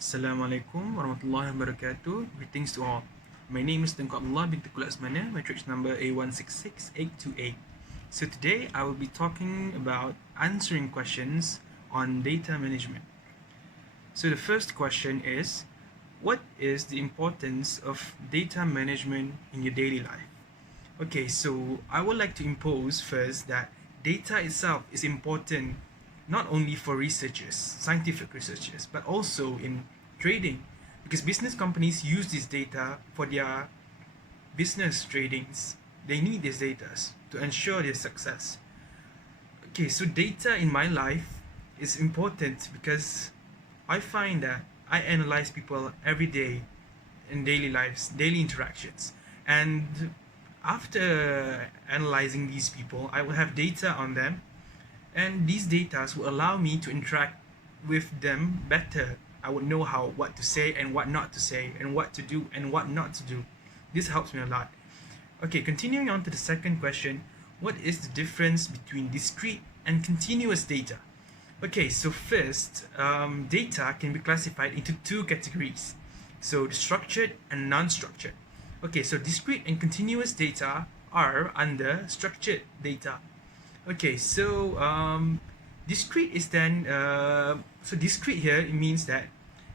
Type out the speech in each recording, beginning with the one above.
Assalamualaikum warahmatullahi wabarakatuh. Greetings to all. My name is Tengku Abdullah bin Laksamana, matrix number A166828. So today I will be talking about answering questions on data management. So the first question is, what is the importance of data management in your daily life? Okay, so I would like to impose first that data itself is important not only for researchers, scientific researchers, but also in trading, because business companies use this data for their business tradings. They need these data to ensure their success. Okay, so data in my life is important because I find that I analyze people every day in daily lives, daily interactions. And after analyzing these people, I will have data on them, and these data will allow me to interact with them better. I would know what to say and what not to say, and what to do and what not to do. This helps me a lot. Okay, continuing on to the second question, what is the difference between discrete and continuous data? Okay, so first, data can be classified into two categories. So the structured and non-structured. Okay, so discrete and continuous data are under structured data. Okay, so discrete is then discrete here, it means that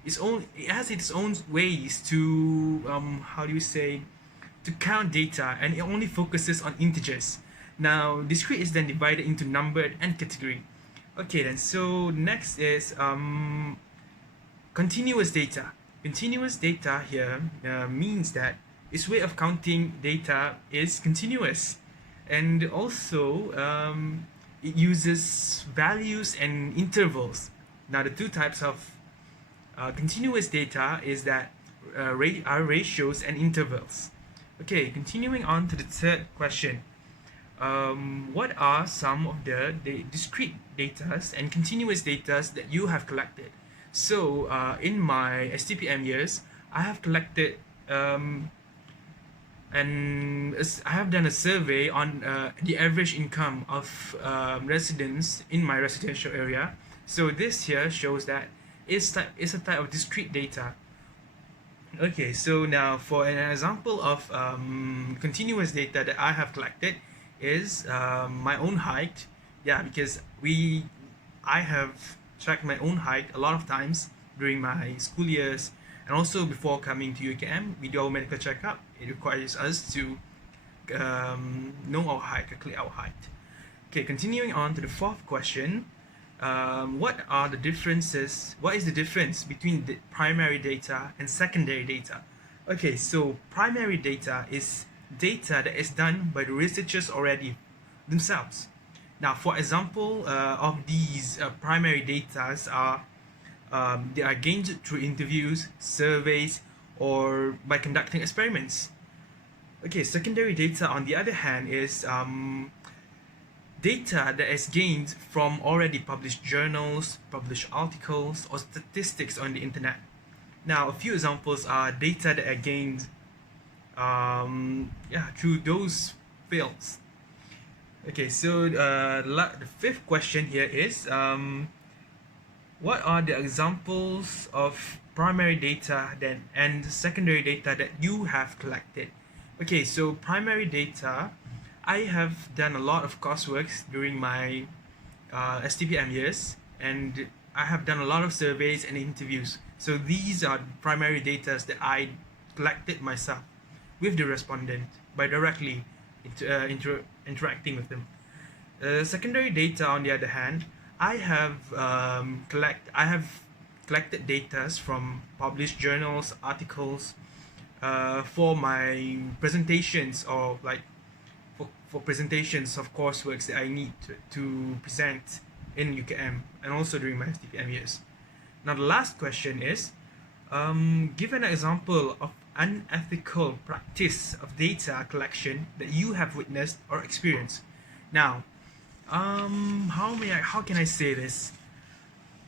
it has its own ways to how do you say, to count data, and it only focuses on integers. Now discrete is then divided into numbered and category. Okay, then so next is continuous data. Continuous data here means that its way of counting data is continuous, and also it uses values and intervals. Now the two types of continuous data is that are ratios and intervals. Okay, continuing on to the third question. What are some of the discrete data and continuous data that you have collected? So in my STPM years, I have collected and I have done a survey on the average income of residents in my residential area. So this here shows that it's a type of discrete data. Okay, so now for an example of continuous data that I have collected is my own height. Yeah, because I have tracked my own height a lot of times during my school years, and also before coming to UKM, we do our medical checkup. It requires us to know our height, calculate our height. Okay, continuing on to the fourth question. What are the differences? What is the difference between the primary data and secondary data? Okay, so primary data is data that is done by the researchers already themselves. Now, for example, of these primary data are they are gained through interviews, surveys, or by conducting experiments. Okay, secondary data, on the other hand, is data that is gained from already published journals, published articles, or statistics on the internet. Now, a few examples are data that are gained through those fields. Okay, so the fifth question here is what are the examples of primary data and secondary data that you have collected? Okay, so primary data, I have done a lot of coursework during my STPM years, and I have done a lot of surveys and interviews. So these are primary data that I collected myself with the respondent by directly interacting with them. Secondary data, on the other hand, I have collected data from published journals, articles, for my presentations, or like for presentations of courseworks that I need to present in UKM and also during my STPM years. Now the last question is, give an example of unethical practice of data collection that you have witnessed or experienced. Now, how can I say this?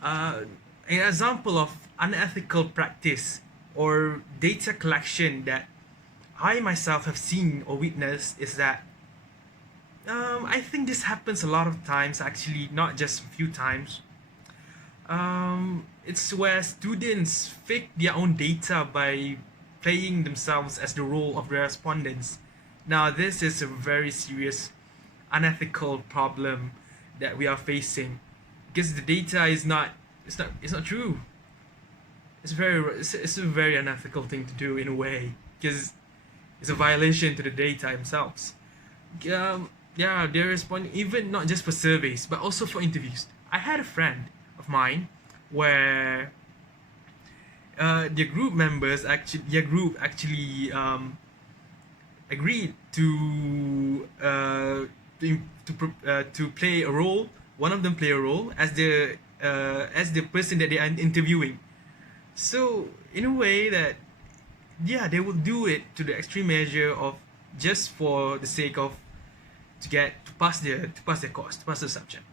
An example of unethical practice or data collection that I myself have seen or witnessed is that I think this happens a lot of times, actually, not just a few times. It's where students fake their own data by playing themselves as the role of the respondents. Now, this is a very serious unethical problem that we are facing because the data is not it's not true. It's a very unethical thing to do in a way because it's a violation to the data themselves. Yeah, they respond even not just for surveys but also for interviews. I had a friend of mine where their group actually agreed to play a role. One of them play a role as the person that they are interviewing. So in a way that yeah, they will do it to the extreme measure of just for the sake of to pass their course, to pass the subject.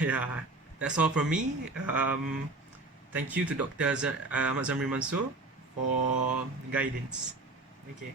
Yeah, that's all from me. Thank you to Dr. Ahmad Zamri Mansur for guidance. Okay.